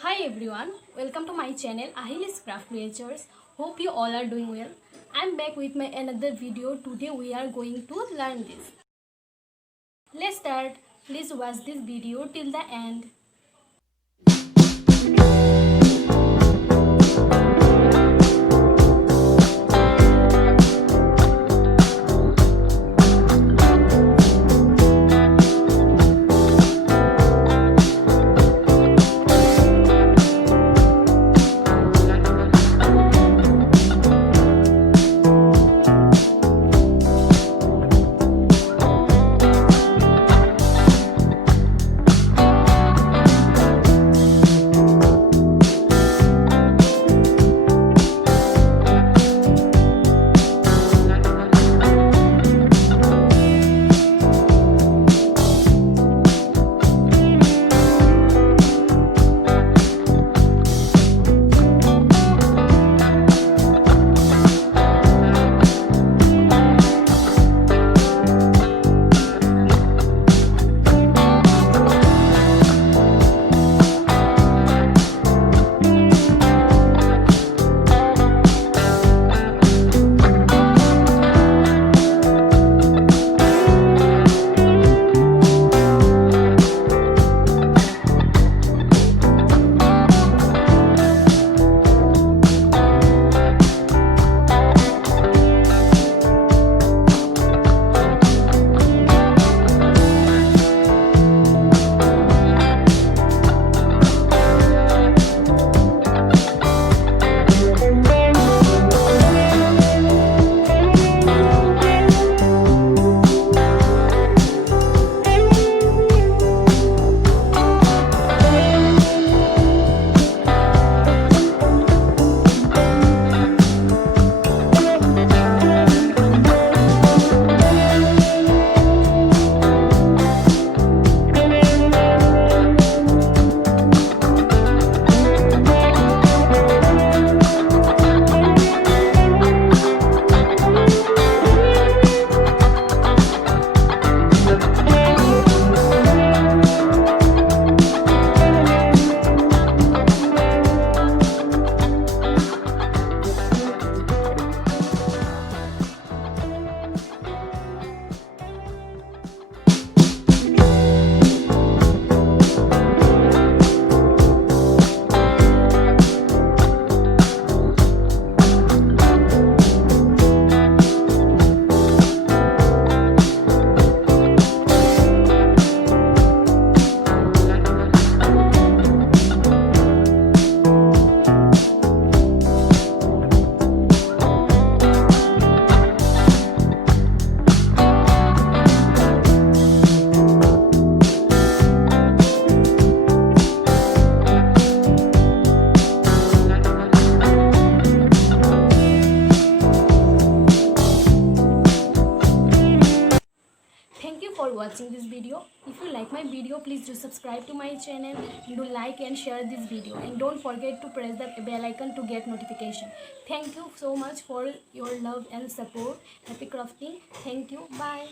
Hi everyone, welcome to my channel Aheli's Craft Creatures. Hope you all are doing well. I'm back with my another video. Today we are going to learn this. Let's start. Please watch this video till the end. Thank you for watching this video. If you like my video, please do subscribe to my channel, do like and share this video, and don't forget to press the bell icon to get notification. Thank you so much for your love and support. Happy crafting. Thank you. Bye.